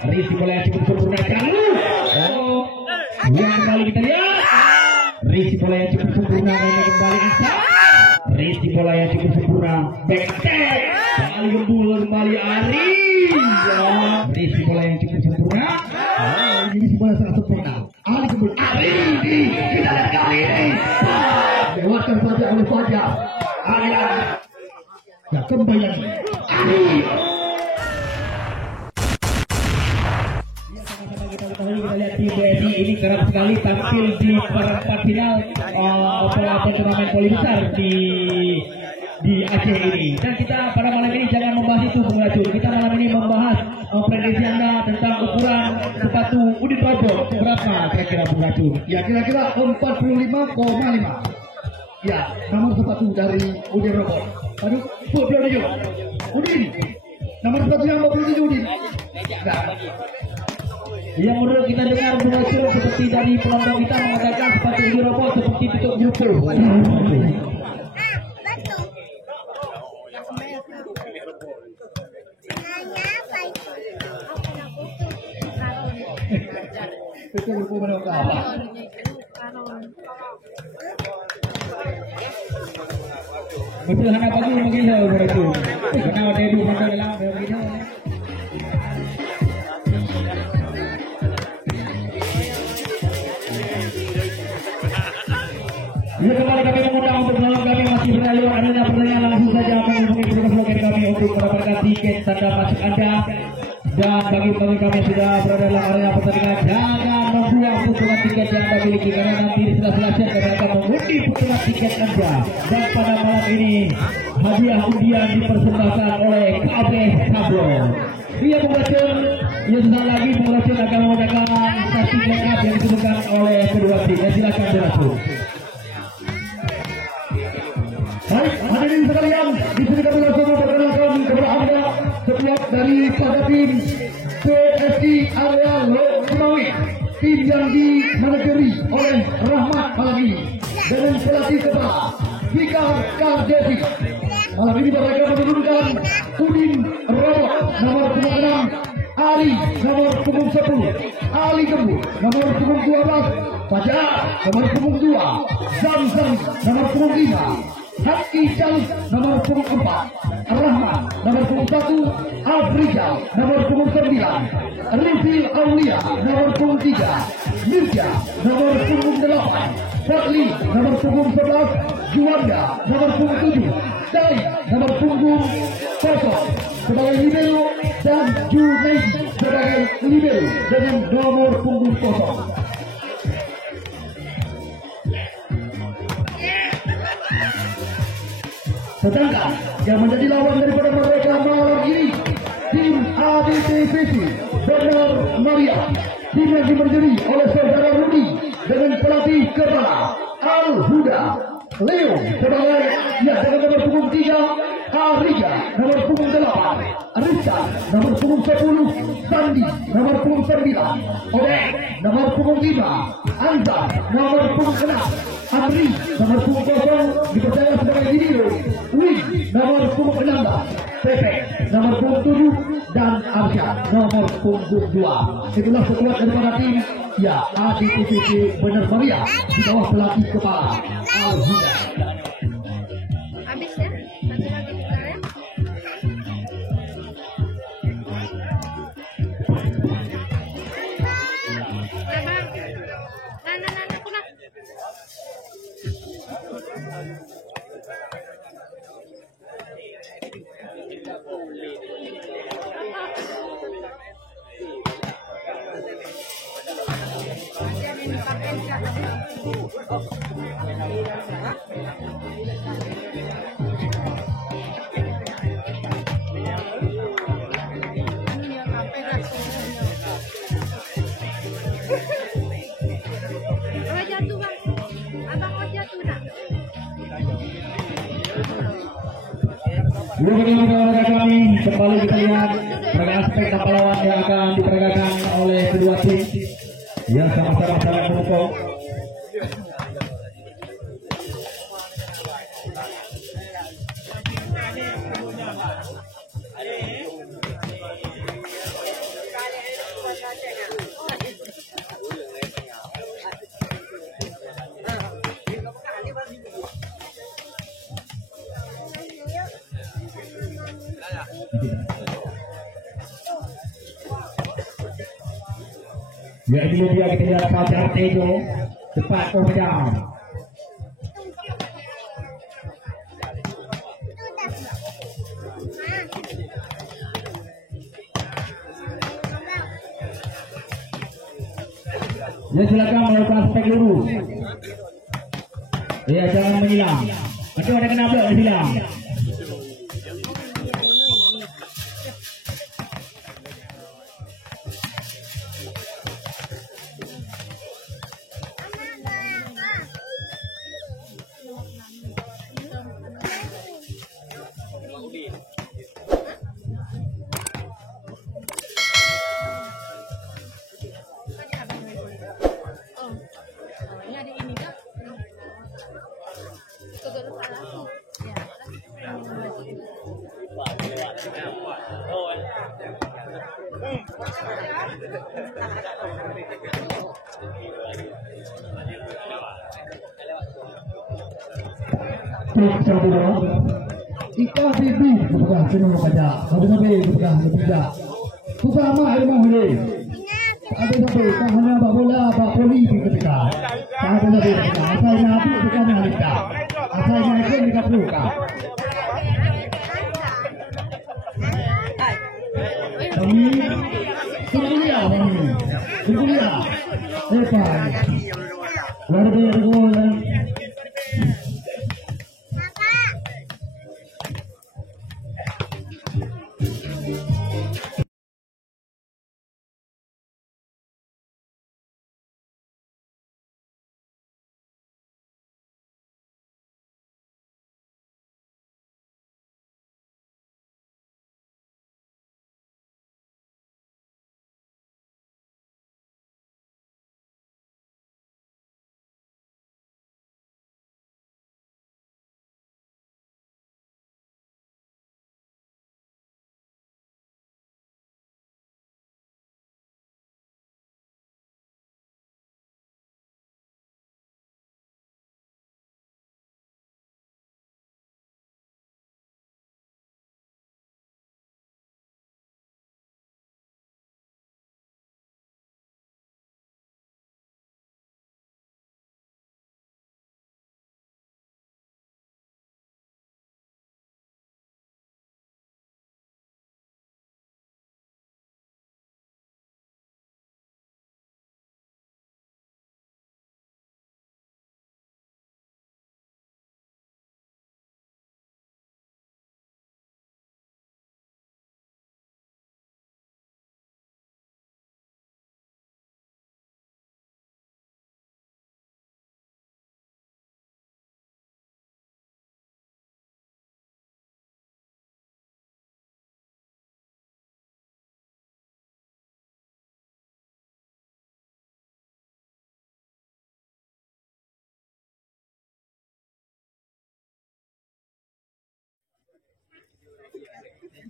Rizky bola yang cukup sempurna kamu. Oh, yang kembali kita lihat. Rizky bola yang cukup sempurna dan kembali Asa. Rizky bola yang cukup sempurna. Backstep. Kembali gembul kembali Ari. Rizky bola yang cukup sempurna. Ini bola sangat sempurna. Ari gembul Ari. Kita lihat kali ini. Lewatkan saja oleh Fajar. Ari. Ya kembali lagi. Ari. Kita lihat tim BSI ini kerap sekali tampil di perempat final turnamen voli besar di Aceh ini. Dan kita pada malam ini jangan membahas itu Bung Racun. Kita malam ini membahas prediksi Anda tentang ukuran sepatu Udin Robot berapa kira-kira Bung Racun? Ya kira-kira 45,5. Ya nomor sepatu dari Udin Robot. Aduh, Udin. Nomor sepatunya 57 Udin. Nah. Yang menurut kita dengar Bung Racun seperti dari pelontok kita mengatakan sepatu Udin Robot seperti tutup grup. Betul lupa menolak. Betul hanya pagi begitu begitu. Kenapa dia dulu mandang dalam begitu? Ya kembali kami mengundang untuk selalu kami masih beralur adanya pertanyaan langsung saja menghubungi petugas loket kami untuk mendapatkan tiket tanda masuk Anda. Dan bagi kami yang sudah berada dalam area pertandingan jangan membuang putulan tiket yang Anda miliki karena nanti di sebelah kami akan mengundi putulan tiket Anda. Dan pada malam ini hadiah undian dipersembahkan oleh KB Kablo. Dia Bung Racun, sebentar lagi Bung Racun akan menggunakan saksi lengkap yang disebutkan oleh kedua tim. Silakan Bung Racun. Baik, hadirin sekalian, di sini kami langsung memperkenalkan kepada Anda setiap dari pada tim BSI area Lomawi, tim yang dimanajeri oleh Rahmat malam ini dengan pelatih kepala Fikar Kardevi. Malam ini mereka menurunkan Udin Robot nomor punggung 6, Ali nomor punggung 10, Ali Gembu nomor punggung 12, Fajar nomor punggung 2, Zamzam nomor punggung 5, Haki Jalus nomor punggung 4, Rahman nomor punggung 1, Afrizal nomor punggung 9, Rizil Aulia nomor punggung 3, Mirja nomor punggung 8, Fadli nomor punggung 11, Juanda nomor punggung 7, Dai nomor punggung 0 sebagai libero dan Junaidi sebagai libero dengan nomor punggung 0. Sedangkan yang menjadi lawan daripada mereka malam ini tim ADTVC Benar Maria, tim yang dimanajeri oleh saudara Rudi dengan pelatih kepala Al Huda, Leo sebagai dengan nomor punggung 3, Ariga nomor punggung 8, Rista nomor punggung 10, Sandi nomor punggung 9, Odek nomor punggung 5, Anzar nomor punggung 6, Amri nomor punggung 0 dipercaya sebagai libero, Win nomor punggung 16, Pepe nomor punggung 7 dan Arsyad nomor punggung 2. Itulah sekuat daripada tim ADTVC Benar Maria di bawah pelatih kepala Al Huda. Habis ya? Satu lagi putar ya? Kami kembali kita lihat pergerakan aspek pahlawan yang akan diperagakan oleh kedua tim yang sama-sama saling mendukung. Ya ini dia kita dapat Artejo cepat Kopedam. Ya silakan melakukan aspek lurus. Ya jangan menghilang. Nanti ada kena blok hilang. Ika bibi bukan sini saja. Sabi-sabi bukan tidak. Bukan mah ilmu ini. Sabi-sabi kahana bola poli di ketika. Sabi-sabi asal nabi bukan halika. Asal nabi tidak buka. Kami kuliah kami. Kuliah. Apa? Luar biasa.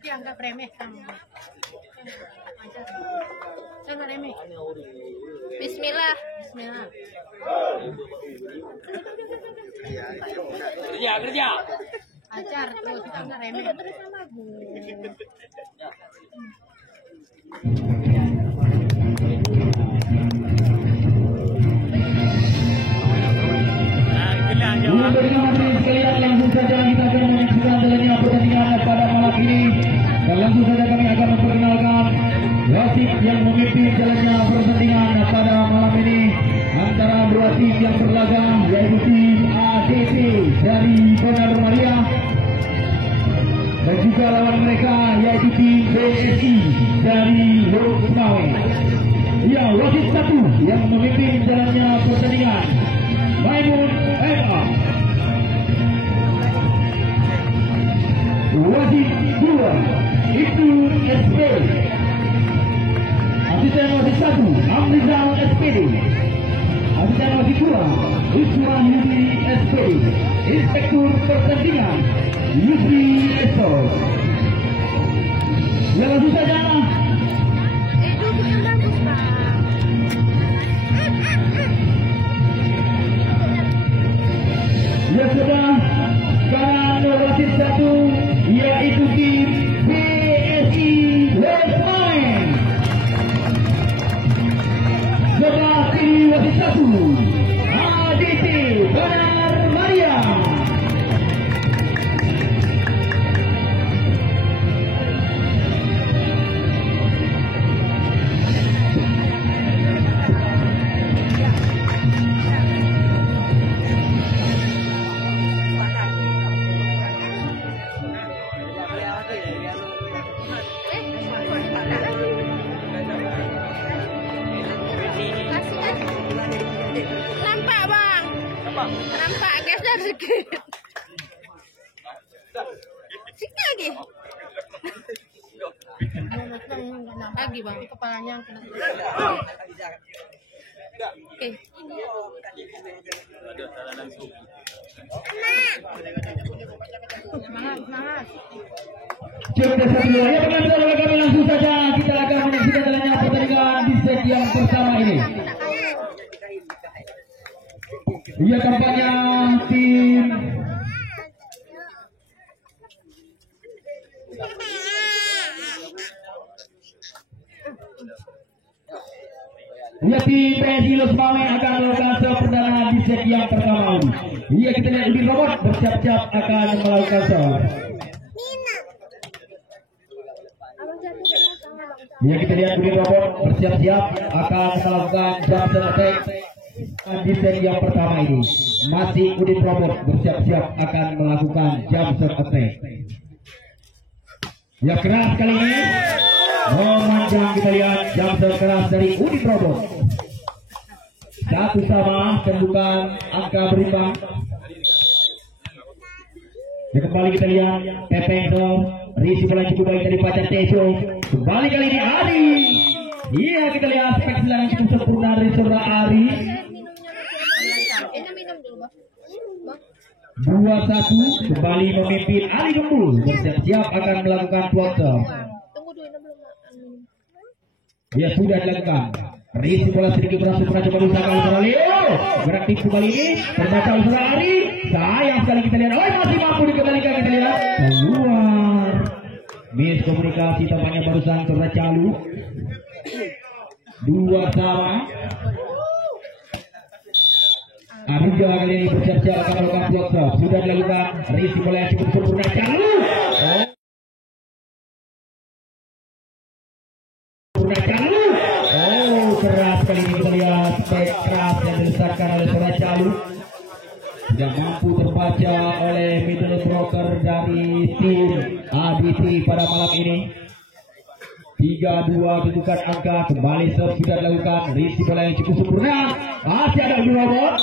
Dianggap remeh kamu. Coba remeh. Bismillah. Bismillah. Kerja. Ajar tuh kita nggak remeh. Terus sama Bu. Langsung saja kita akan menyaksikan jalannya pertandingan pada malam ini. Dan langsung saja kami akan memperkenalkan wasit yang memimpin jalannya pertandingan pada malam ini antara dua tim yang berlaga, yaitu tim ADT dari Benar Maria dan juga lawan mereka yaitu tim BSI dari Lok Semawe. Ya, wasit satu yang memimpin jalannya pertandingan Maimun MA. Wasit dua itu SPD. Asisten wasit satu Amrizal SPD. Asisten wasit dua Usman Yudi SPD. Inspektur pertandingan Yusri Esor. Ya langsung saja. Duduk yang bagus Pak. Ya sudah, sekarang wasit satu yaitu tim BSI West Point. Nampak bang. Nampak geser sedikit. Sikit lagi. Lagi bang, kepalanya kena. Oke. Semangat. Coba satu ya penonton kami langsung saja kita akan menyaksikan jalannya pertandingan di set yang pertama ini. Ia tampaknya tim PSI Los Mame akan melakukan serve perdana di set yang pertama ini. Ia kita lihat di robot bersiap-siap akan melakukan serve. Ya kita lihat di robot bersiap-siap akan melakukan jump attack di set yang pertama ini. Masih unit robot bersiap-siap akan melakukan jump attack. Ya keras kali ini. Memanjang kita lihat jump keras dari unit robot. Satu sama kedudukan angka berimbang. Dan kembali kita lihat Pepeng Risi bola cukup baik dari Pacar Tejo. Kembali kali ini Ari. Iya kita lihat spek yang cukup sempurna dari saudara Ari. 2-1 kembali memimpin Ali Gembul. Bersiap-siap akan melakukan kuarter. Dia sudah dilakukan. Risi bola sedikit berhasil pernah coba usaha oleh Leo. Beraktif kembali ini terbaca oleh saudara Ari. Sayang sekali kita lihat. Oh masih mampu dikembalikan kita lihat. Keluar. Miskomunikasi tampaknya barusan tercalu. 2 sama. Anuja kali ini bersiap-siap akan melakukan kuarter. Sudah dilakukan. Risi bola yang cukup sempurna calu. Keras kali ini kita lihat spek keras yang dilesatkan oleh saudara Calu. Tidak mampu terbaca oleh middle broker dari tim ADT pada malam ini. 3-2 kedudukan angka. Kembali serve sudah dilakukan. Risi bola yang cukup sempurna. Masih ada di robot.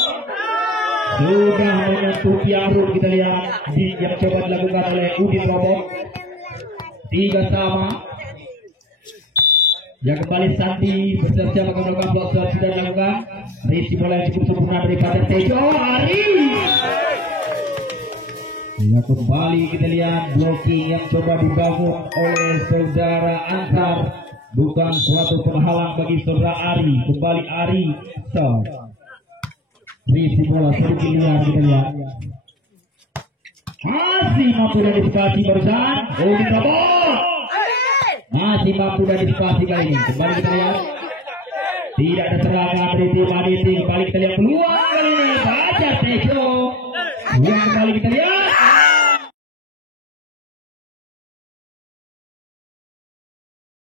Sudah menyentuh tiang run kita lihat yang coba dilakukan oleh unit robot. 3 sama. Yang kembali Santi bersiap-siap akan melakukan blok shot sudah dilakukan. Risi bola yang cukup sempurna dari Pacar Tejo. Ari. Ya kembali kita lihat blocking yang coba dibangun oleh saudara Ansar. Bukan suatu penghalang bagi saudara Ari. Kembali Ari. Risi bola sedikit lihat kita lihat. Masih mampu identifikasi barusan. Oh dikabut. Masih mampu dan disipasi kali ini. Kembali kita lihat. Tidak ada serangan dari tim ADT. Kembali kita lihat peluang kali ini. Pacar Tejo. Yang kembali kita lihat.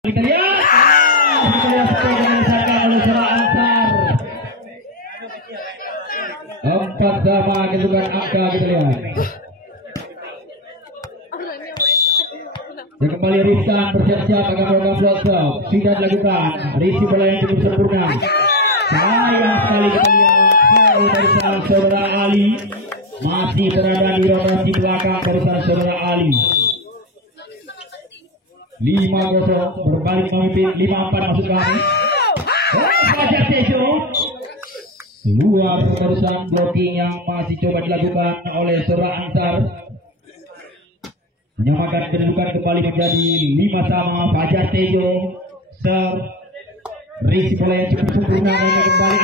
Kita lihat. Kita lihat setelah menyelesaikan oleh saudara Ansar. 4 sama kedudukan angka kita lihat. Dan kembali Rizkan bersiap-siap akan melakukan blok shot. Sudah dilakukan. Risi bola yang cukup sempurna. Sayang sekali kita lihat dari saudara Ali. Masih berada di rotasi belakang barusan saudara Ali. 5-0 berbalik memimpin. 5-4 masuk kami. Pacar Tejo. Luar barusan blocking yang masih coba dilakukan oleh saudara Ansar. Menyamakan kedudukan kembali menjadi 5 sama. Pacar Tejo serve. Risi bola yang cukup sempurna kembali Ansar.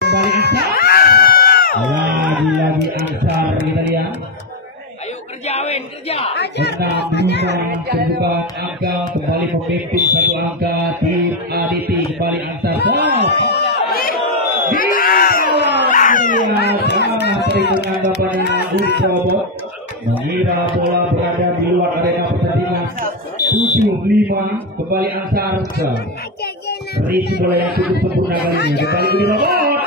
Kembali Ansar. Lagi Ansar kita lihat. Ayo kerja Win, kerja. 6-5 kedudukan angka kembali memimpin 1 angka tim ADT. Kembali Ansar serve. Perhitungan bapaknya unit robot mengira bola berada di luar arena pertandingan. 7-5 kembali Ansar. Risi bola yang cukup sempurna kali ini. Kembali unit robot.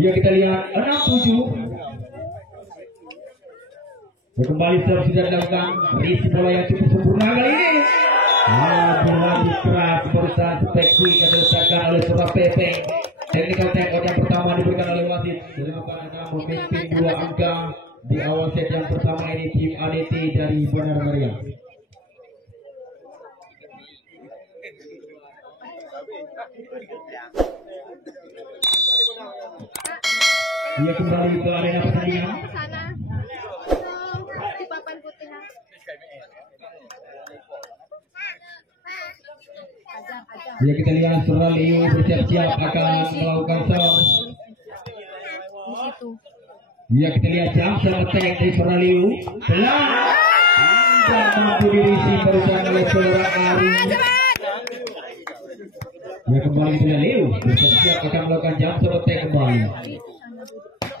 Ya kita lihat 67. Ya, kembali serve sudah dilakukan. Risi bola yang cukup sempurna kali ini. Berlanjut keras berusaha spektakuler yang dilakukan oleh seorang PP. Technical check yang pertama diberikan oleh wasit. Dilakukan adalah memimpin 2 angka di awal set yang pertama ini tim ADT dari Bandar Maria. Dia kembali ke arena pertandingan. Sana. Di papan putih. Ya kita lihat Sora Liu bersiap-siap akan melakukan serve. Di situ. Ya kita lihat jam attack dari Sora Liu. Pelan. Tidak mampu dirisi barusan oleh Sora Ari. Ya kembali ke Liu bersiap-siap akan melakukan jam attack kembali.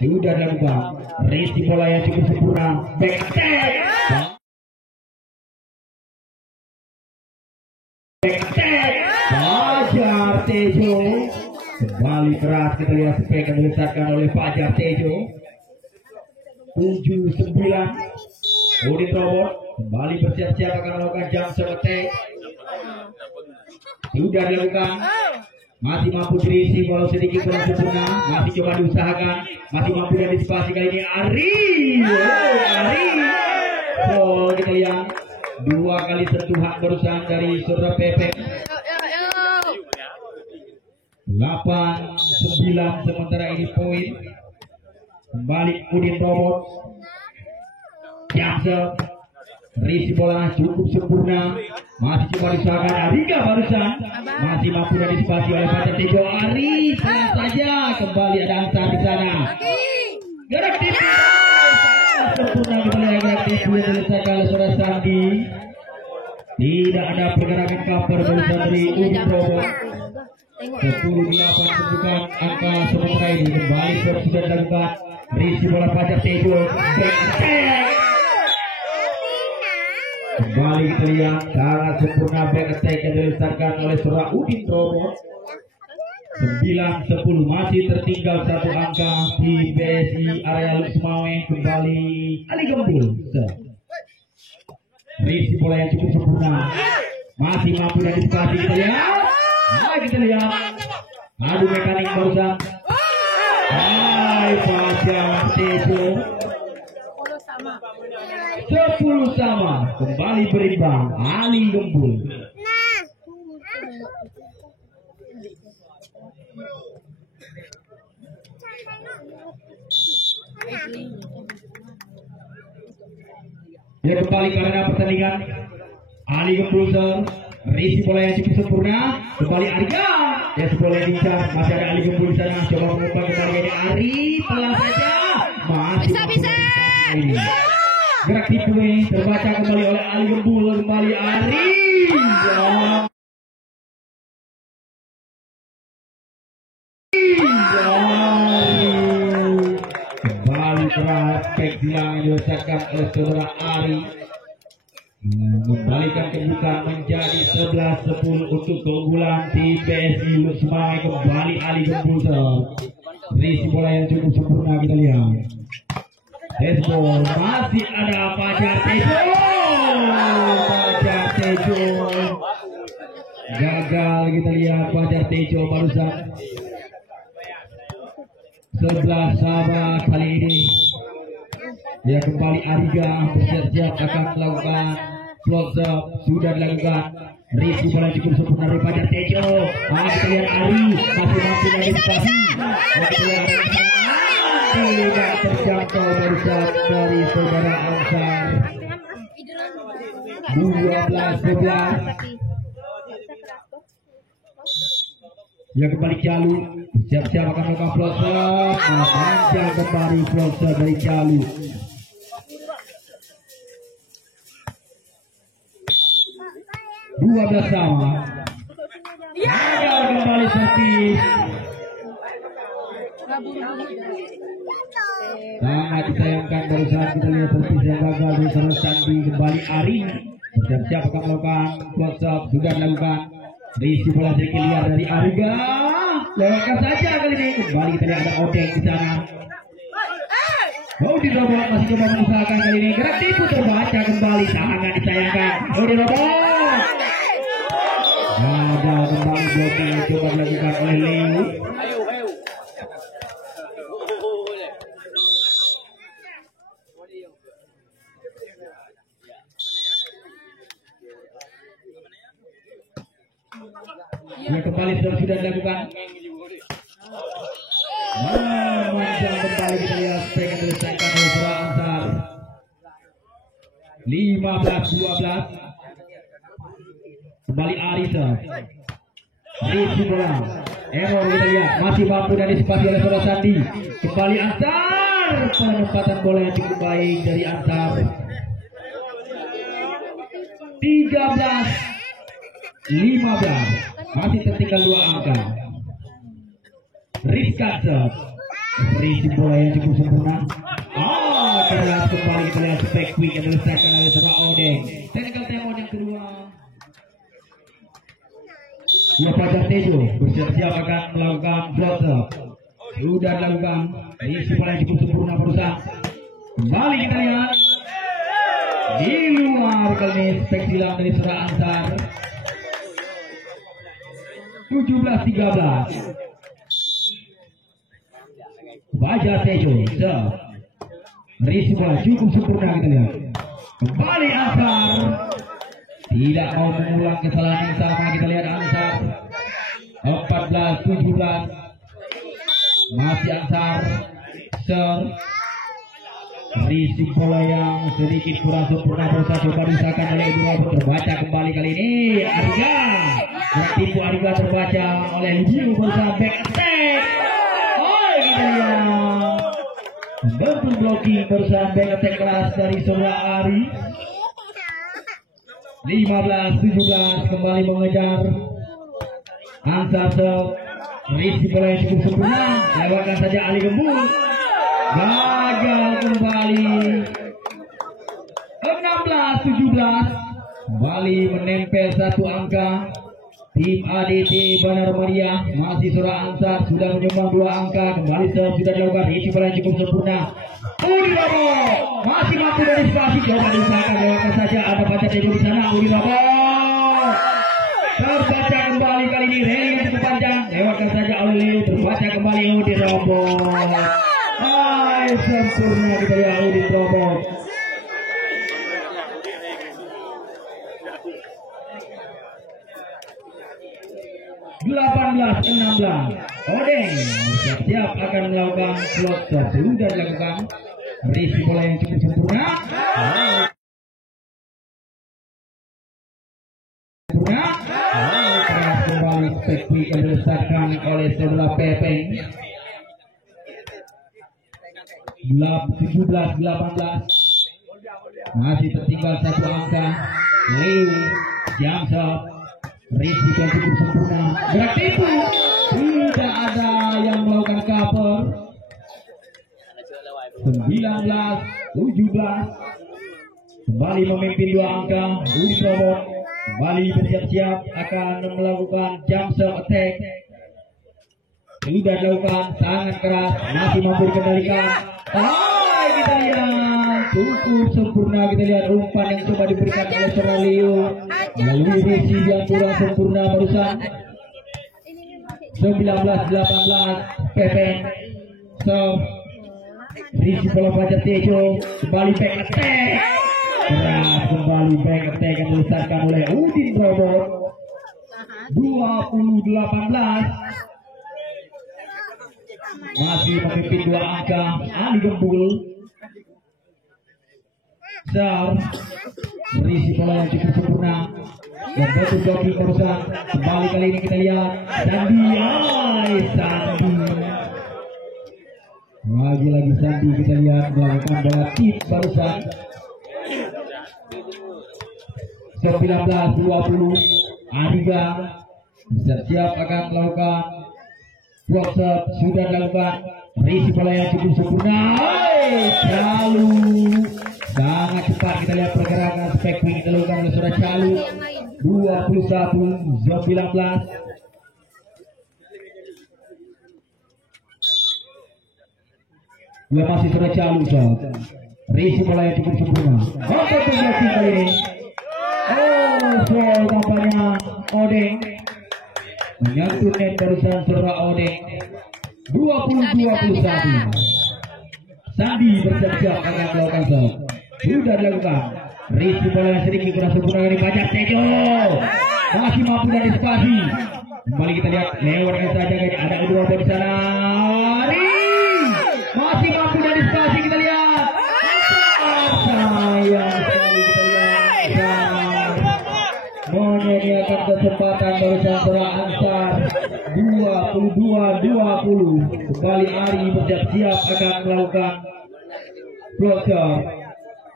Sudah dilakukan. Risi bola yang cukup sempurna. Back attack. Fajar Tejo kembali keras, kita lihat spek yang diletakkan oleh Fajar Tejo. 7-9. Udin Robot kembali bersiap-siap akan melakukan jam attack. Sudah dilakukan. Masih mampu dirisi walau sedikit kurang sempurna. Masih coba diusahakan. Masih mampu diantisipasi kali ini Ari. Ari. Oh kita lihat 2 kali sentuhan barusan dari saudara Pepe. 8-9 sementara ini poin. Kembali Udin Robot. Jamser. Risi bola cukup sempurna. Masih coba diusahakan Arika barusan. Masih mampu diantisipasi oleh Fajar Tejo. Ari pelan saja. Kembali ada Ansar di sana. Gerak tipu. Sempurna kembali gerak tipu yang diletakkan oleh saudara Sandi. Tidak ada pergerakan cover barusan dari Udin Robot. 10-8 tentukan angka sementara ini. Kembali sudah dilakukan. Risi bola Fajar Tejo. Kembali kita lihat sangat sempurna back attack yang diletakkan oleh saudara Udin Robot. 9-10 masih tertinggal 1 angka di BSI area Lusmawe. Kembali Ali Gembul. Risi bola yang cukup sempurna. Masih mampu diantisipasi kita lihat. Mari kita lihat. Adu mekanik barusan. Hai Fajar Tejo. 10 sama. Kembali berimbang Ali Gembul. Ya kembali ke arena pertandingan. Ali Gembul risi bola yang cukup sempurna. Kembali Arya. Ya bola yang diincar. Masih ada Ali Gembul di sana. Coba mengubah kembali ini Ari. Pelan saja. Masih bisa. Gerak tipu ini terbaca kembali oleh Ali Gembul. Kembali Ari. Kembali keras back yang diusahakan oleh saudara Ari. Membalikan kedudukan menjadi 11-10 untuk keunggulan di BSI Lusmawe. Kembali Ali Gembul. Risi bola yang cukup sempurna kita lihat. Baseball masih ada Fajar Tejo. Fajar Tejo gagal kita lihat Fajar Tejo barusan. 11 sama kali ini. Ya kembali Ariga bersiap-siap akan melakukan close up. Sudah dilakukan. Risi bola cukup sempurna dari Fajar Tejo. Kita lihat Ari masih mampu mengantisipasi. Kita lihat tidak terjangkau barusan dari saudara Ansar. 12-11. Ya kembali Jalu. Siap-siap akan melakukan close up. Panjang kembali close up dari Jalu. Dua belas sama. Gagal kembali servis. Sangat disayangkan barusan kita lihat servis yang gagal dari saudara Sandi. Kembali Ari. Siap-siap akan melakukan close up. Sudah dilakukan. Risi bola sedikit liar dari Ariga. lewatkan saja kali ini. Kembali kita lihat ada Odeng di sana. Udin Robot masih coba mengusahakan kali ini. Gerak tipu terbaca kembali, sangat disayangkan. Udin Robot. Ada kembali blocking yang coba dilakukan oleh Leo. Yang kembali sudah dilakukan. Memanjang kembali kita lihat pengen diselesaikan oleh Surah Ansar. 15-12. Kembali Arisa. Rizky bola. Error kita lihat masih mampu dan disipasi oleh Surah Sandi. Kembali Ansar. Penempatan bola yang cukup baik dari Ansar. 13-15. Masih tertinggal 2 angka. Rizka Rizky bola yang cukup sempurna. Keras kembali kita lihat spek quick yang diselesaikan oleh Surah Odeng. Technical timeout yang kedua. Fajar Tejo bersiap-siap akan melakukan block. Sudah dilakukan. Rizky bola yang cukup sempurna berusaha. Kembali kita lihat. Di luar kali ini spek silang dari Surah Ansar. 17-13. Fajar Tejo Rizky bola cukup sempurna kita lihat. Kembali Ansar. Tidak mau mengulang kesalahan yang sama. Kita lihat Ansar. 14-17. Masih Ansar. Rizky bola yang sedikit kurang sempurna berusaha coba diusahakan oleh Ibu Robot. Terbaca kembali kali ini Ariga. Tipu Ariga terbaca oleh Liu berusaha back attack. Kita lihat bentuk blocking berusaha back attack keras dari Surah Ari. 15-17 kembali mengejar Ansar. Rizky bola yang cukup sempurna. Lewatkan saja Ali Gembul. Gagal kembali. 16-17 kembali menempel 1 angka. Tim ADT Banar Maria masih Surah Ansar sudah menyumbang 2 angka. Kembali sudah dilakukan. Isi bola yang cukup sempurna. Udin Robot masih mampu dari spasi. Coba diusahakan lewatkan saja. Ada baca Tejo di sana. Udin Robot terbaca kembali kali ini. Rally yang cukup panjang. Lewatkan saja oleh Leo. Terbaca kembali Udin Robot. Sempurna kita lihat Udin Robot. Odeng siap akan melakukan slot sudah dilakukan. Rizky bola yang cukup sempurna. Keras kembali spekwi yang diletakkan oleh Saudara Pepeng. 17-18 masih tertinggal 1 angka. Leo Jamshot. Rizky yang cukup sempurna. Gerak tipu. Tidak ada yang melakukan cover. 19-17 kembali memimpin 2 angka. Udin Robot kembali bersiap-siap akan melakukan Jamshot attack. Sudah dilakukan sangat keras. Masih mampu dikendalikan. Kita lihat cukup sempurna. Kita lihat umpan yang coba diberikan oleh Surah Leo melalui Rizky yang kurang sempurna barusan. 19-18 Pepeng. Rizky bola Fajar Tejo kembali back attack. Keras kembali back attack yang diletakkan oleh Udin Robot. 20-18 masih memimpin 2 angka. Ali Gembul. Rizky bola yang cukup sempurna dan betul joki barusan. Kembali kali ini kita lihat Sandi. Lagi-lagi Sandi kita lihat melakukan bola tip barusan. 19-20 Ariga siap akan melakukan WhatsApp sudah dilakukan. Rizky bola yang cukup sempurna. Calu sangat cepat. Kita lihat pergerakan spekwi kita lakukan oleh Surah Calu. 21-19 Ya masih tercalu Sob. Risi bola yang cukup sempurna. Oke pembahasan kali ini. Oh, soal tampaknya Odeng menyentuh net barusan serta Odeng 20-21. Sandi bersiap-siap akan melakukan serve. Sudah dilakukan. Risi bola yang sedikit kurang sempurna dari banyak Tejo. Masih mampu dari spasi. Kembali kita lihat lewat saja ada kedua di sana. Masih mampu dari spasi kita lihat. Sayang sekali kita lihat. Menyediakan kesempatan barusan serang Ansar 22-20. Kembali Ari bersiap-siap akan melakukan blocker.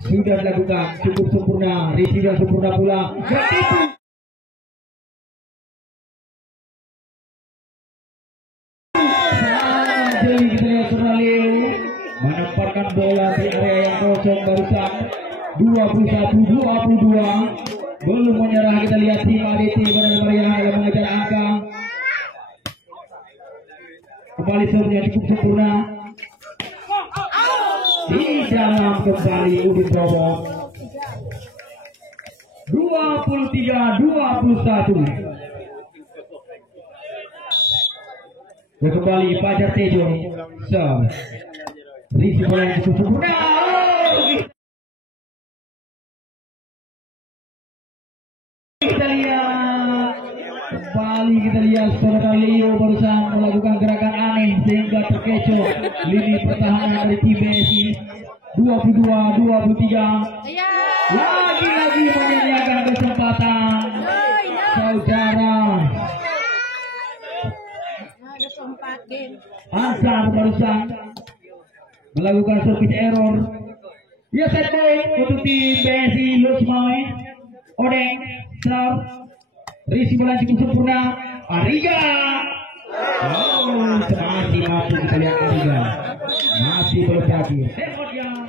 Sudah dilakukan cukup sempurna. Risi dan sempurna pula. Jadi kita lihat Leo menempatkan bola di area yang kosong barusan 21-22. Belum menyerah kita lihat tim ADT benar-benar yang mengejar angka. Kembali serve cukup sempurna. Di dalam kembali Udin Bobo 23-21. Dan kembali Fajar Tejo serve. Risi bola yang cukup sempurna. Kita lihat kembali saudara Leo barusan melakukan gerakan aneh sehingga terkecoh lini pertahanan dari tim BSI 22-23. Lagi-lagi menyediakan kesempatan saudara Ansar barusan melakukan service error. Ya set point untuk tim BSI Lusmai. Odeng serve. Risi bola cukup sempurna. Ariga. Oh, masih mampu kita lihat Ariga. Masih belum lagi.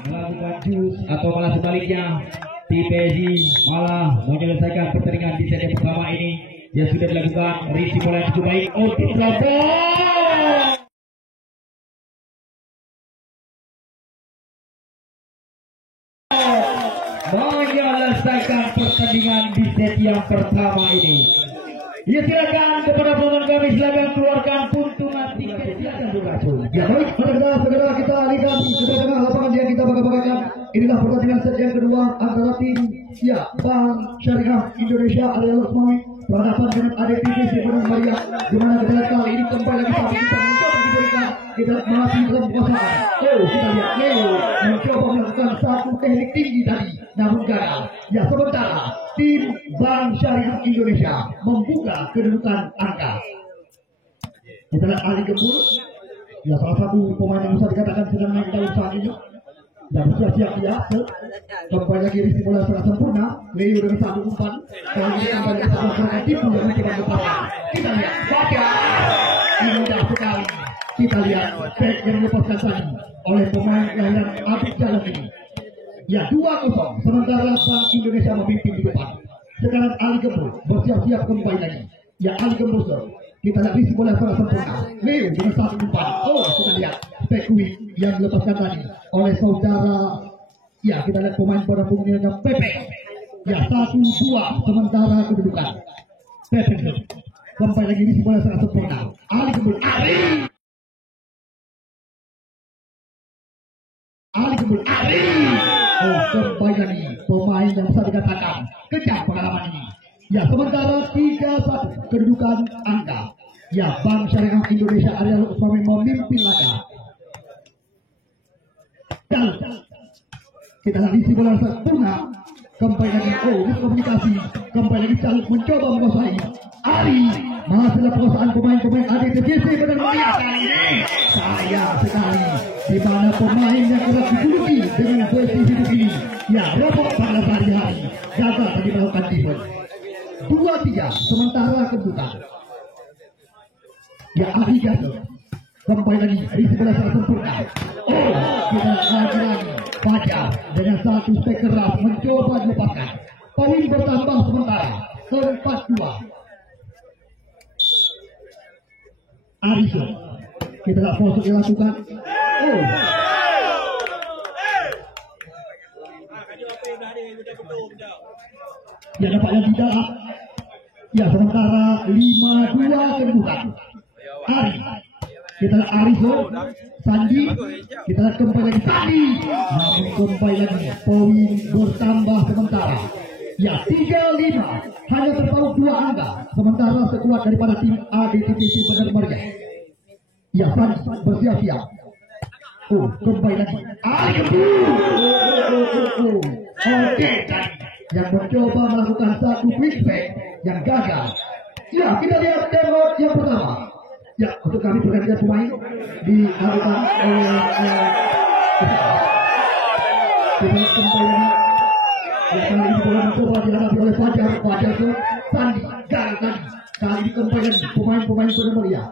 Melakukan jus atau malah sebaliknya. Tim BSI malah menyelesaikan pertandingan di set yang pertama ini. Yang sudah dilakukan. Risi bola cukup baik. Oh, tidak. Menyelesaikan pertandingan di set yang pertama ini. Ya silakan kepada penonton kami, silakan keluarkan puntungan tiket, silakan bergabung. Ya baik, segera kita alihkan ke tengah lapangan yang kita bangga-banggakan. Inilah pertandingan set yang kedua antara tim Bank Syariah Indonesia alias Lusmai berhadapan dengan ADTBC Gunung Maria. Di mana kita lihat kali ini kembali lagi kita mencoba diberikan, kita masih dalam kekuasaan. Oh, kita lihat Leo mencoba melakukan satu teknik tinggi tadi, namun gagal. Ya sementara tim Bank Syariah Indonesia membuka kedudukan angka. Kita lihat Ali Gembur, ya salah satu pemain yang bisa dikatakan sedang naik daun saat ini. Dan siap-siap ya, kembali lagi Risi bola sangat sempurna. Leo dengan satu umpan, kali ini kembali ke sebelah tipu yang mencoba bertahan. Kita lihat baca, indah sekali. Kita lihat back yang dilepaskan tadi oleh pemain kelahiran Abid Jalan ini. Ya 2-0, sementara Bank Indonesia memimpin di depan. Sekarang Ali Gembur bersiap-siap kembali lagi. Ya Ali Gembur, kita lihat Risi bola sangat sempurna. Leo dengan satu umpan. Oh, kita lihat back quick yang dilepaskan tadi oleh saudara. Ya kita lihat pemain pada punggungnya dengan Pepe. Ya 1-2, sementara kedudukan Pepe. Kembali lagi Risi bola sangat sempurna. Ali Gembur, Ali Gembur, Ali. Oh, kembali lagi pemain yang bisa dikatakan kejam pengalaman ini. Ya sementara 3-1 kedudukan angka. Ya Bank Syariah Indonesia alias Lusmai memimpin laga. Dan kita lihat Risi bola sempurna. Kembali lagi miskomunikasi. Kembali lagi Caluk mencoba menguasai. Ari masih dalam penguasaan pemain-pemain ADTBC benar-benar kali ini. Sayang sekali di mana pemain yang kerap dijuluki dengan versi hidup ini. Ya Robot pada hari-hari gagal tadi melakukan defense. 2-3 sementara kedudukan. Ya Ari gagal. Kembali lagi Risi bola sangat sempurna. Oh, kita lagi Fajar dengan satu step keras mencoba dilepaskan. Poin bertambah sementara 4-2. Arison, kita lihat foto dilakukan. Oh, Ya nampaknya tidak. Ya sementara 5-2 kedudukan. Ari. Kita lihat Arizo, Sandi, kita lihat kembali lagi Sandi. Namun kembali lagi poin bertambah sementara. Ya 3-5, hanya terpaut 2 angka. Sementara sekuat daripada tim ADTPC Benar Meriah. Ya Sandi bersiap-siap. Oh kembali lagi Ari. Oke yang mencoba melakukan satu quick back yang gagal. Ya kita lihat tembok yang pertama. Ya, untuk kami pergantian pemain dilakukan oleh kita kembali. Ya, kali ini bola mencoba dihadapi oleh Fajar ke Sandi, gagal tadi. Kali ini kembali pemain-pemain Benar Meriah.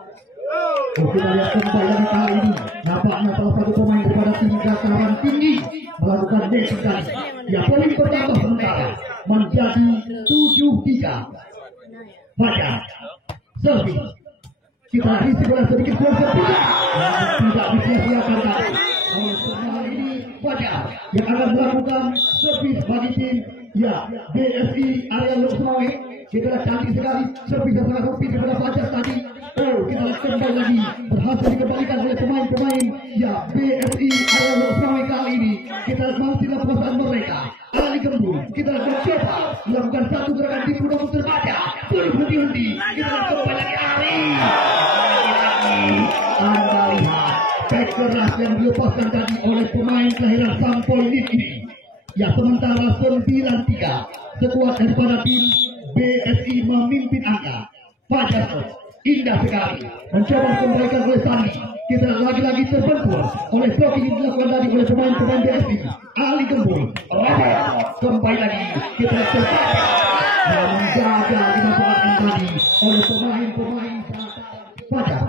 Oh, kita lihat kembali lagi kali ini. Nampaknya salah satu pemain daripada tim dataran tinggi melakukan dash kali. Ya, poin bertambah sementara menjadi 7-3. Fajar, service. Kita isi bola sedikit keluar tidak disia-siakan tadi. Kali ini Fajar yang akan melakukan servis bagi tim ya BSI Area Lok Semawe. Kita lihat cantik sekali servis yang sangat rapi daripada Fajar tadi. Oh kita lihat kembali lagi berhasil dikembalikan oleh pemain-pemain ya BSI Area Lok Semawe kali ini. Kita lihat masih dalam perasaan mereka. Ali Gembul, kita mencoba melakukan satu gerakan tipu namun terbaca. Belum henti-henti. Kita lihat kembali lagi Ali. Anda lihat back keras yang dilepaskan tadi oleh pemain kelahiran Sampoy ini. Ya sementara 9-3 sekuat daripada tim BSI memimpin angka. Fajar indah sekali mencoba kembalikan oleh Sandi. Kita lagi-lagi terbentur oleh blocking yang dilakukan tadi oleh pemain-pemain BSI. Ali Gembul kembali lagi kita terbaca yang menjaga dimanfaatkan tadi oleh pemain-pemain Fajar.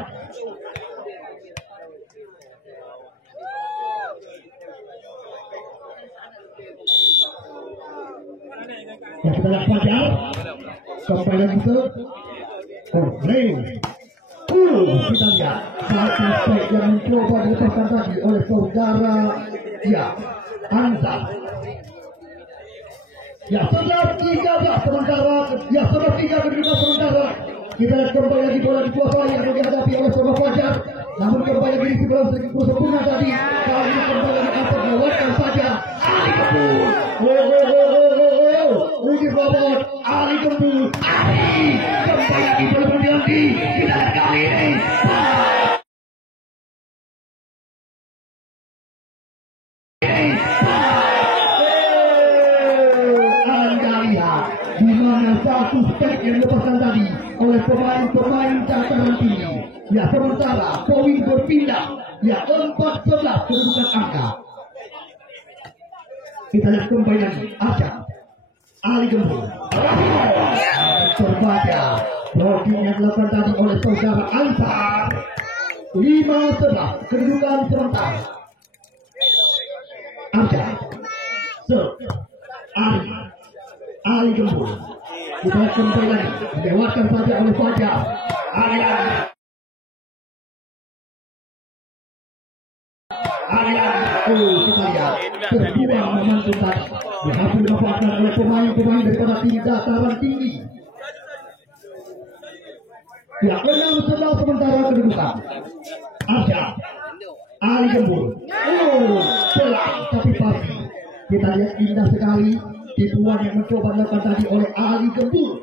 Ya kita lihat Fajar kembali lagi ke Leo. Kita lihat satu set yang mencoba dilepaskan tadi oleh saudara ya Ansar. Ya 11-13 sementara ya 11-3 kedudukan sementara. Kita lihat kembali lagi bola dikuasai yang dihadapi oleh saudara Fajar. Namun kembali lagi di bola sedikit sempurna tadi. Kali ini kembali lagi Ansar melewatkan saja Ali Gembul. Uji robot Ali Gembul. Ali kembali lagi bola berhenti. Kita lihat kali ini. Anda lihat di mana satu step yang dilepaskan tadi oleh pemain-pemain dataran tinggi. Ya sementara poin berpindah. Ya 14 kedudukan angka. Kita lihat kembali lagi Arsyad Ali Gembul terbaca blocking yang dilakukan tadi oleh saudara Ansar. 5-11 kedudukan sementara. Arsyad Ali Gembul. Kita lihat kembali lagi dilewatkan saja oleh Fajar. Ali kita lihat terbuang momentum tadi berhasil dimanfaatkan oleh pemain-pemain daripada tim dataran tinggi. Ya 6-11 sementara kedudukan. Arsyad Ali Gembul. Pelan tapi pasti. Kita lihat indah sekali tipuan yang mencoba dilakukan tadi oleh Ali Gembul.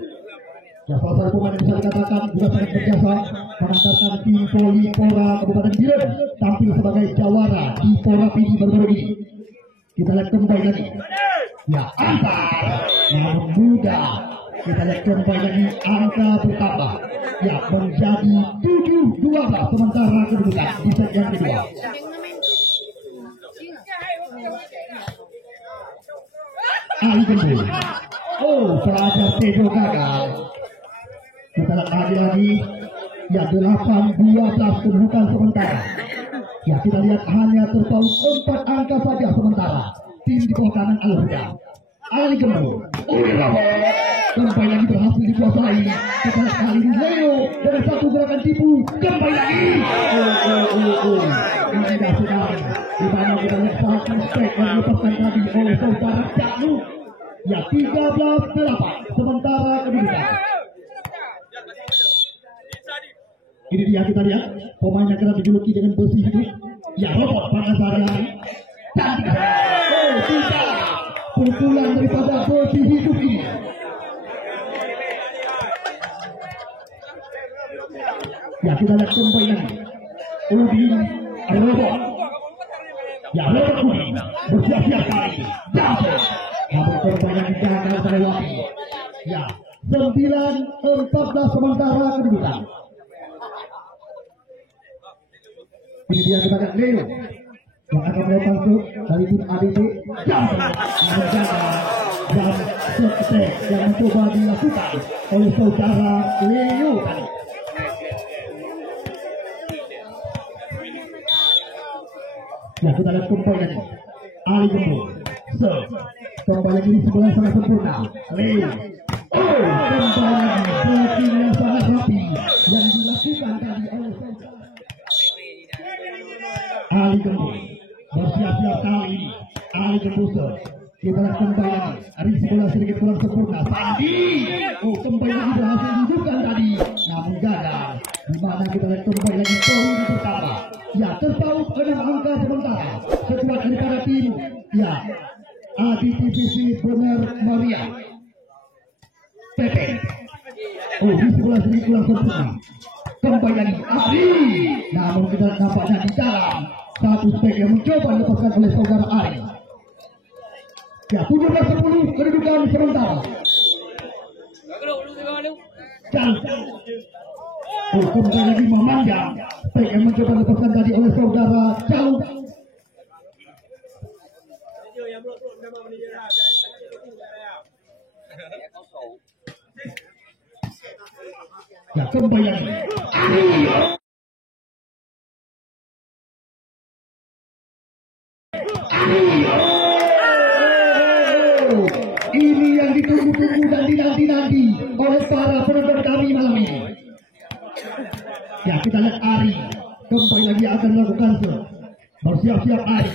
Ya salah satu pemain bisa dikatakan juga sangat berjasa mengantarkan tim Poli Pora Kabupaten Biren tampil sebagai jawara di Pora PD baru-baru ini. Kita lihat kembali lagi. Ya Ansar yang mudah. Kita lihat kembali lagi angka bertambah. Ya menjadi 7-12 sementara kedudukan di set yang kedua. Ali Gembul. Pelajar Tejo gagal. Kita lihat lagi. Ya 8-12 kedudukan sementara. Ya kita lihat hanya terpaut 4 angka saja sementara. Tim di bawah kanan Al-Huda. Ali Gembul. Kembali lagi berhasil dikuasai. Kita lihat kali ini Leo dari satu gerakan tipu. Kembali lagi. Indah sekali. Di mana kita lihat satu step yang dilepaskan tadi oleh saudara Janu. Ya 13-8 sementara kedudukan. Ini dia kita lihat pemain yang kerap dijuluki dengan besi hidup. Ya robot pada hari dan tidak pukulan daripada besi hidup ini. Ya kita lihat kembali lagi Udin robot. Ya robot Udin bersiap-siap kali jatuh. Namun kembali lagi gagal terlewati. Ya 9-14 sementara kedudukan. Ini dia kita lihat Leo yang akan melepas dari tim ADC jatuh menjaga dan setek yang mencoba dilakukan oleh saudara Leo tadi. Ya kita lihat kembali lagi Ali Gembong kembali lagi di sebelah sangat sempurna Leo kembali lagi blocking yang sangat rapi yang dilakukan tadi oleh Ali Gembong bersiap-siap kali ini Ali Gembong kita lihat kembali lagi dari sebelah sedikit kurang sempurna Sandi kembali lagi berhasil hidupkan tadi namun gagal dimana kita lihat kembali lagi poin pertama. Ya terpaut 6 angka sementara sekuat daripada tim ya ADTVC Bener Maria Pepe di sebelah sini kurang sempurna kembali lagi Ari namun kita nampaknya di dalam satu stake yang mencoba dilepaskan oleh saudara Ari. Ya 17-10 kedudukan sementara dan kembali lagi memanjang stake yang mencoba dilepaskan tadi oleh saudara Jauh. Ya kembali lagi ini yang ditunggu-tunggu dan dinanti-nanti oleh para penonton kami malam ini. Ya kita lihat Ari kembali lagi akan melakukan bersiap-siap Ari.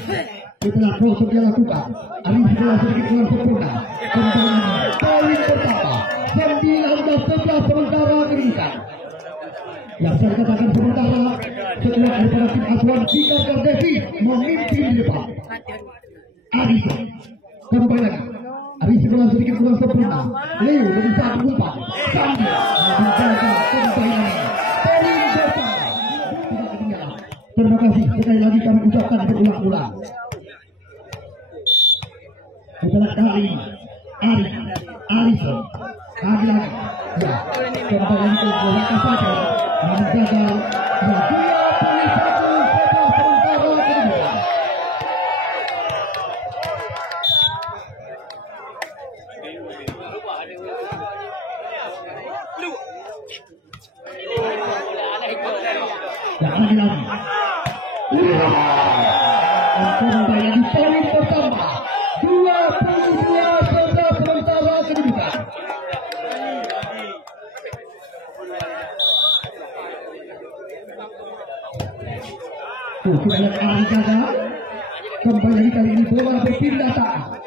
Kita lihat proses yang lakukan Ari sebelah sedikit kurang sempurna kembali lagi poin pertama 19-11 sementara kedudukan. Yang saya katakan sementara setelah daripada tim Aswan Jika Kardevi memimpin di depan. Ari kembali lagi Ari sebelah sedikit kurang sempurna Leo lebih satu umpan Sandi menjaga kembali lagi poin pertama. Terima kasih sekali lagi kami ucapkan berulang-ulang. Setelah kali Ari Arison lagi-lagi ya kembali lagi ke belakang saja namun gagal ya 21 sementara kedudukan. Ya lagi-lagi kembali lagi poin pertama 22-11 sementara kedudukan. Kita lihat Ari jaga kembali lagi kali ini bola berpindah tangan.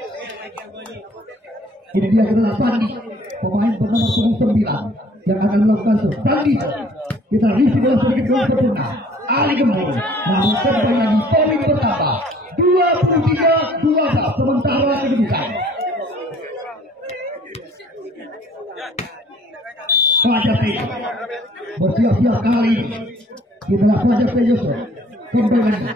Ini dia adalah Sandi pemain bernama 9 yang akan melakukan Sandi. Kita isi bola sedikit kurang sempurna Ali Gembong namun kembali lagi poin pertama 23-12 sementara kedudukan. Fajar Tejo bersiap-siap kali ini. Kita lihat Fajar Tejo kembali lagi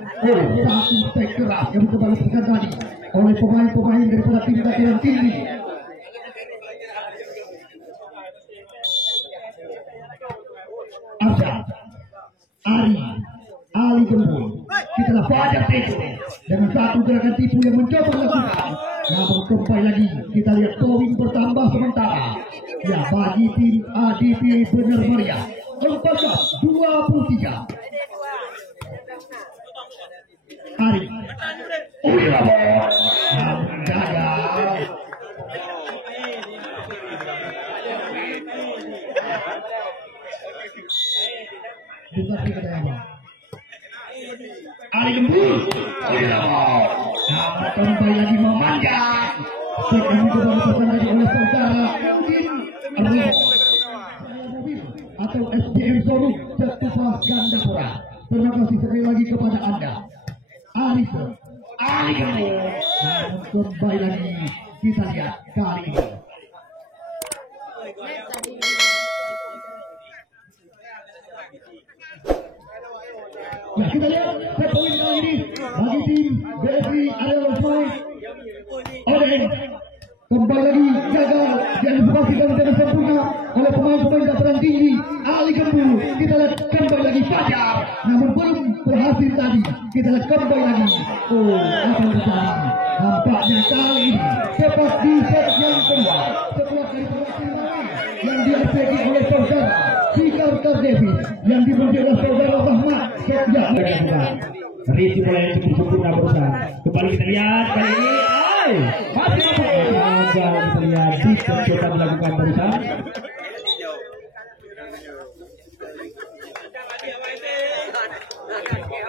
satu stake keras yang mencoba dilakukan tadi oleh pemain-pemain daripada tim dataran tinggi. Arsyad Ali Gembong kita lihat Fajar Tejo dengan satu gerakan tipu yang mencoba dilakukan namun kembali lagi kita lihat poin bertambah sementara ya bagi tim ADP Bener Maria 14-23. Ari namun gagal. Ali Gembong namun kembali lagi memanjang yang dilakukan oleh saudara mungkin atau SDM Solo Jatuh Gandapura. Terima kasih sekali lagi kepada Anda. Arisa, kembali lagi kita lihat kali ini. Ya, kita lihat set poin kali ini bagi tim BSI Ariel Soy. Odeng kembali lagi gagal diantisipasi dan tidak sempurna oleh pemain-pemain dataran tinggi Ali Gembu. Kita lihat kembali lagi Fajar, namun belum berhasil tadi. Kita lihat kembali lagi. Oh, apa yang terjadi? Nampaknya kali ini tepat di set yang kedua setelah dari perwakilan yang diaspeki oleh saudara Sikartar Davis yang dipuji oleh saudara Rahmat. Risi mulai cukup sempurna berusaha. Kembali kita lihat kali ini. Masih kita lihat di coba dilakukan berusaha.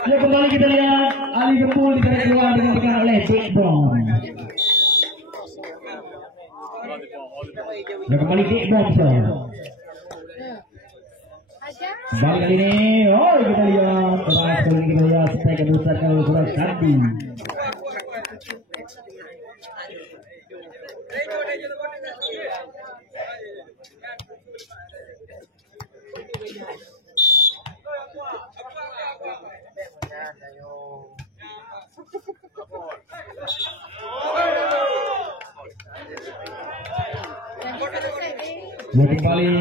Ya, kembali kita lihat Ali Gempul ditarik keluar dengan tekanan oleh Big Bomb. Ya, kembali Big Bomb. Kembali kali ini, kita lihat kali ini kita lihat strike besar kalau sudah Sandi. Ya, kembali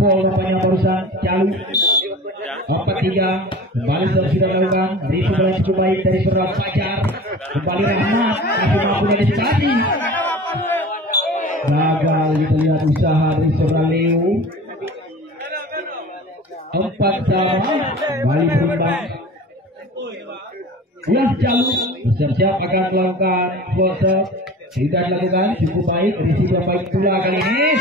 Paul nampaknya barusan Calu 4-3. Kembali sudah dilakukan. Risu bola cukup baik dari seorang Fajar. Kembali Rahmat masih mampu identifikasi. Gagal kita lihat usaha dari seorang Leo. 4-sama. Kembali berimbang. Ya, Calu bersiap-siap akan melakukan foto. Tidak dilakukan cukup baik. Risu baik pula kali ini.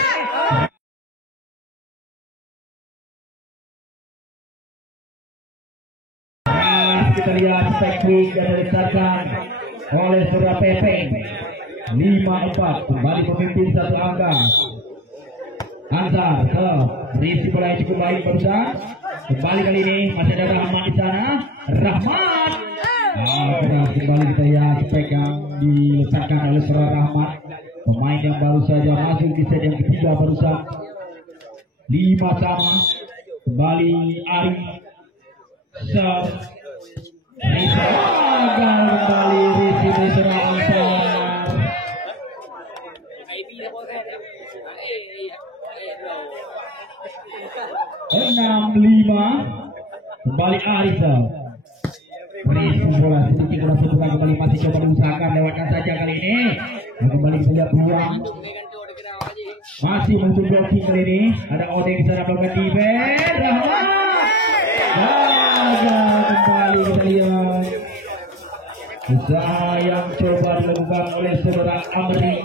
Kita lihat teknik yang diletakkan oleh saudara Pepeng 5-4. Kembali pemimpin satu angka. Ansar ke Risi bola cukup baik berusaha. Kembali kali ini masih ada Rahmat di sana. Rahmat. Kembali kita lihat spek yang diletakkan oleh saudara Rahmat. Pemain yang baru saja masuk di set yang ketiga berusaha. 5-sama. Kembali Ari. Risa gagal kembali Risi diserang Ansar. 6-5. Kembali Arisa. Risi bola sedikit bola sebelah kembali masih coba diusahakan lewatkan saja kali ini. Dan kembali punya peluang. Masih muncul blocking kali ini. Ada Odeng di sana melakukan defense. Rahmat. Gagal kembali kita lihat usaha yang coba dilakukan oleh saudara Amri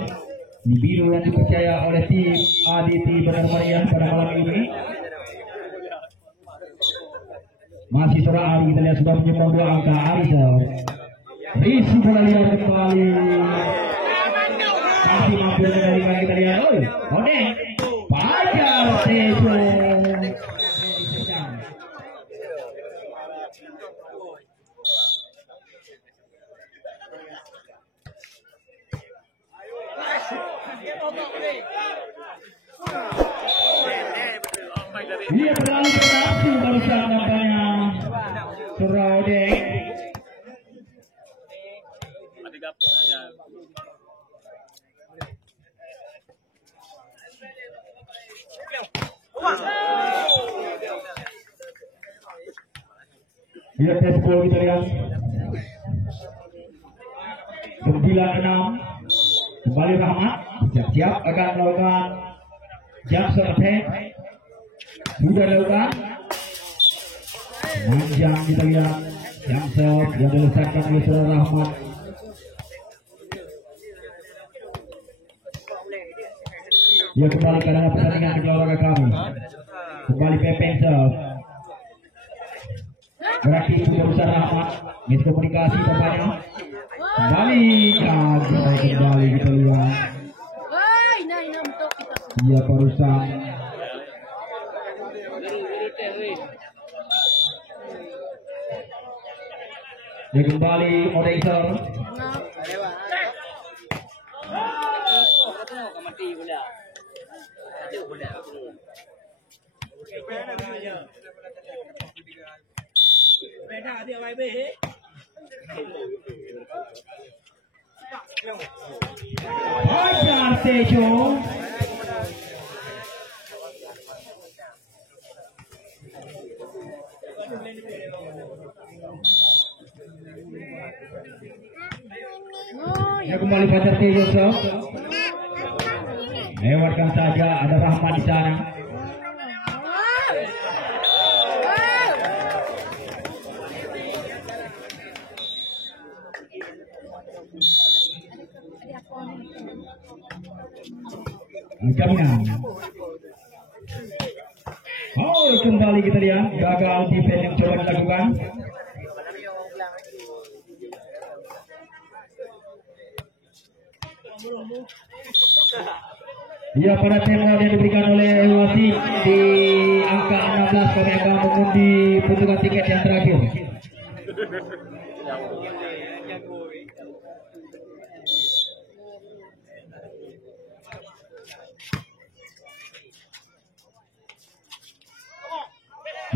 di biru yang dipercaya oleh tim Aditi Benar Marian pada malam ini. Masih saudara Ari kita lihat sudah menyumbang 2 angka. Arisa Risi bola liar kembali masih mampu dengan kita lihat. Odeng Fajar Tejo. Dia berlalu beraksi barusan nampaknya Odeng. Dia tes ball kita lihat 9-6. Kembali Rahmat siap-siap akan melakukan jump shot attack. Sudah dilakukan panjang kita lihat jump shot yang diletakkan oleh saudara Rahmat. Dia kembali ke dalam pertandingan kedua olahraga kami. Kembali Pepeng serve. Berarti sudah besar Rahmat miskomunikasi tampaknya. Kembali kembali kita lihat. Dia barusan dia kembali Odexer. Hajar Tejo. Ya kembali Fajar Tejo, lewatkan saja, ada Rahmat di sana. Jaminan. Oh, kembali kita lihat gagal defense yang coba dilakukan. Ya, pada tema yang diberikan oleh wasit di angka 16 kami akan mengundi pertunjukan tiket yang terakhir.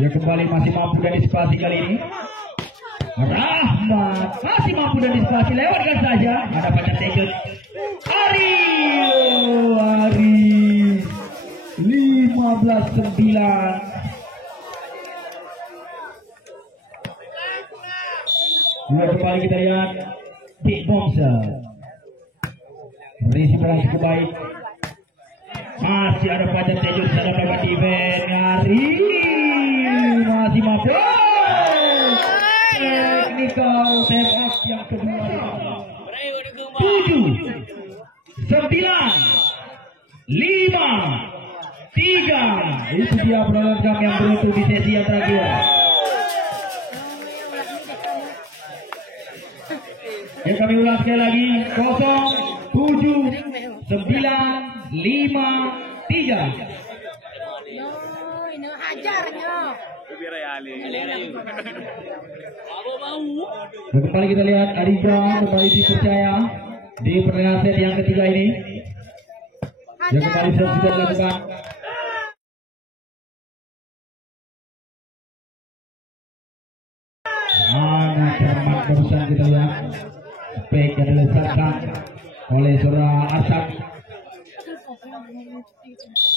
Dia kembali masih mampu dan disipasi kali ini. Rahmat masih mampu dan disipasi, lewatkan saja. Ada Fajar Tejo. Ari 15-9. Dua kembali kita lihat Big Boxer. Risi bola cukup baik. Masih ada Fajar Tejo di sana lewat event. Ari masih mampu. Technical tap up yang kedua. 7, 9, 5, 3. Itu dia penonton yang beruntung di sesi yang terakhir. Ya, kami ulang sekali lagi. 0, 7, 9, 5, 3. Dan kembali kita lihat Ariga kembali dipercaya di pertandingan set yang ketiga ini. Yang kembali sudah dilakukan. Mana cermat barusan kita lihat. Baik yang diletakkan oleh saudara Asap.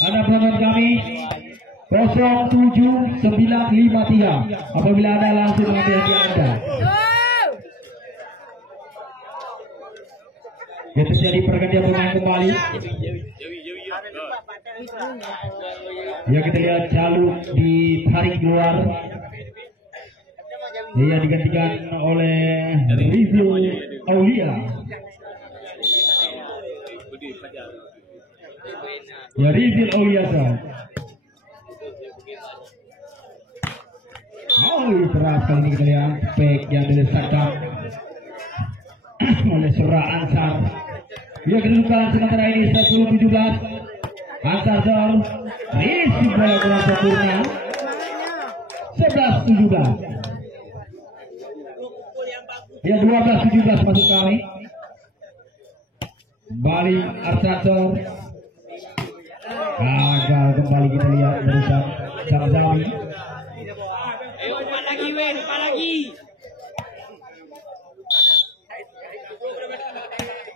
Ada penonton kami 07953. Apabila ada langsung mengambil hadiah Anda. Ya, terjadi pergantian pemain kembali. Ya, kita lihat Jaluk ditarik keluar. Dia digantikan oleh Rizal Aulia. Ya, Rizal Aulia. Oh, keras kali ini kita lihat back yang diletakkan oleh Surah Ansar. Dia kedudukan sementara ini 10-17. Ansar Zor isi bola kurang sempurna. 11-17. Ya, 12-17 masuk kami. Kembali Ansar Zor. Gagal kembali kita lihat berusaha Samzami. Empat lagi.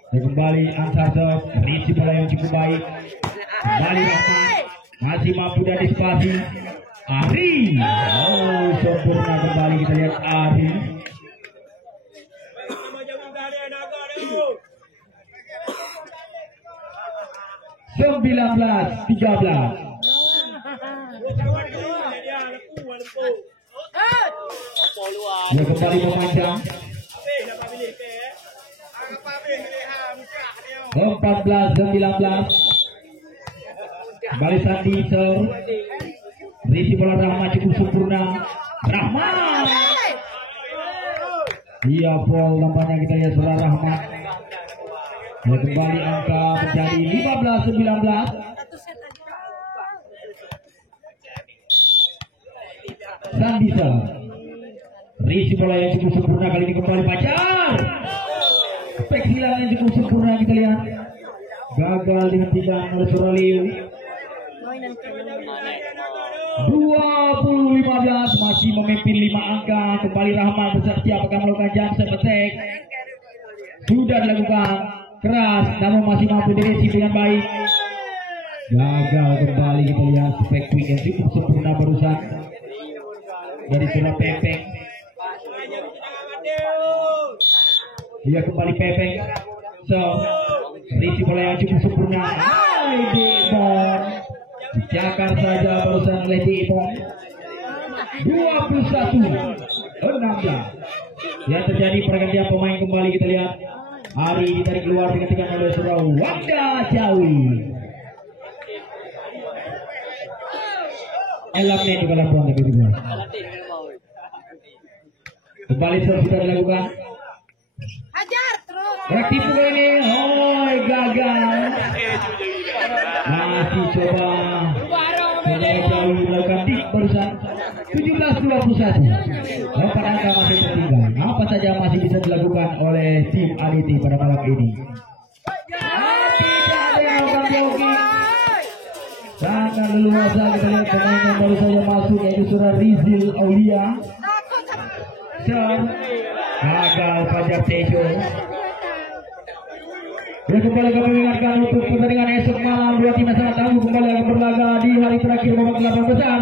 Dan kembali Ansar Zor, isi bola yang cukup baik. Kembali Rahmat, masih mampu dan disipasi. Ari, oh sempurna kembali kita lihat Ari. (19-13). Dia kembali memanjang. 14-19. Kembali Sandi Sor. Risi bola Rahmat cukup sempurna. Rahmat Iya, Paul nampaknya kita lihat Saudara Rahmat. Ya, kembali angka menjadi 15-19. Sandisa Risi bola yang cukup sempurna kali ini kembali Pacar. Spek hilang yang cukup sempurna kita lihat. Gagal dihentikan oleh Suraliu. 20-15 masih memimpin 5 angka. Kembali Rahmat bersiap akan melakukan jump attack. Sudah dilakukan keras namun masih mampu diresi dengan baik. Gagal kembali kita lihat spek quick yang cukup sempurna barusan dari zona Pepeng. Dia kembali Pepeng. So risi bola yang cukup sempurna. Dimon dijakar saja barusan oleh Dimon. 21-16. Yang terjadi pergantian pemain kembali kita lihat. Ari ditarik keluar dengan oleh Saudara Wanda Jawi. Elamnya di dalam ruang kedua. Kembali sudah dilakukan. Hajar terus. Rakti pukul ini, gagal. Masih coba. Jauh melakukan dik barusan. 17-21. Empat angka masih tertinggal. Apa saja masih bisa dilakukan oleh tim Aditi pada malam ini. Tidak ada yang akan jogging. Sangat leluasa kita lihat pemain yang baru saja masuk yaitu Saudara Rizil Aulia. Gagal Fajar Tejo. Ya, kembali kami mengingatkan untuk pertandingan esok malam dua tim yang sangat tangguh kembali akan berlaga di hari terakhir babak 8 besar,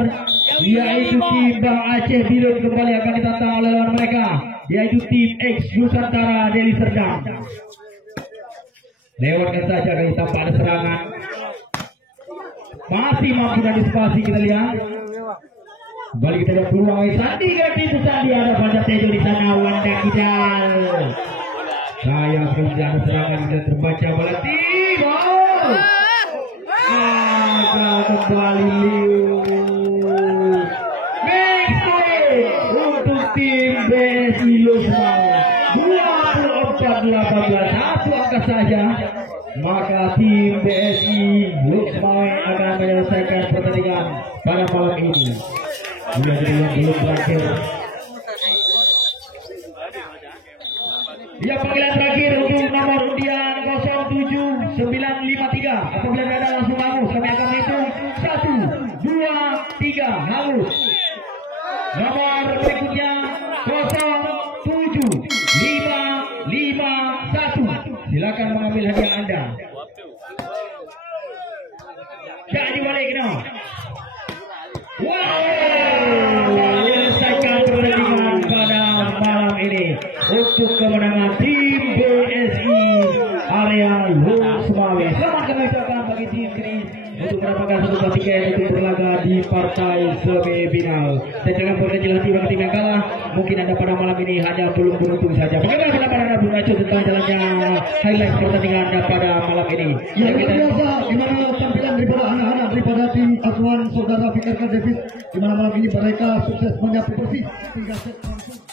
yaitu tim Bang Aceh Biru kembali akan ditantang oleh lawan mereka yaitu tim X Nusantara Deli Serdang. Lewatkan saja kali tanpa ada serangan. Masih mampu antisipasi kita lihat. Kembali kita lihat peluang Sandi ganti Sandi ada Fajar Tejo di sana. Wanda Kidal. Saya akan ada serangan tidak terbaca bola Timor. Kembali Liu. Untuk tim BSI Lusmau 24-18, satu angka saja. Maka tim BSI Lusmau akan menyelesaikan pertandingan pada malam ini. Dia belum berakhir. Ya, panggilan terakhir untuk nomor undian 07953. Apabila ada langsung hangus, kami akan hitung 1, 2, 3 hangus. Nomor berikutnya 07551. Silakan mengambil hadiah Anda. Jadi balik no. Wow, menyelesaikan pertandingan pada malam ini untuk kemenangan tim BSI area Lusmawe. Selamat kami ucapkan bagi tim ini untuk mendapatkan satu tiket untuk berlaga di partai semifinal. Saya jangan berkecil hati bagi tim yang kalah. Mungkin Anda pada malam ini hanya belum beruntung saja. Bagaimana pendapat Anda Bung Acu tentang jalannya highlight pertandingan Anda pada malam ini? Ya, kita biasa gimana tampilan daripada anak-anak daripada tim asuhan Saudara Fikar Davis, di mana malam ini mereka sukses menyapu bersih 3 set langsung.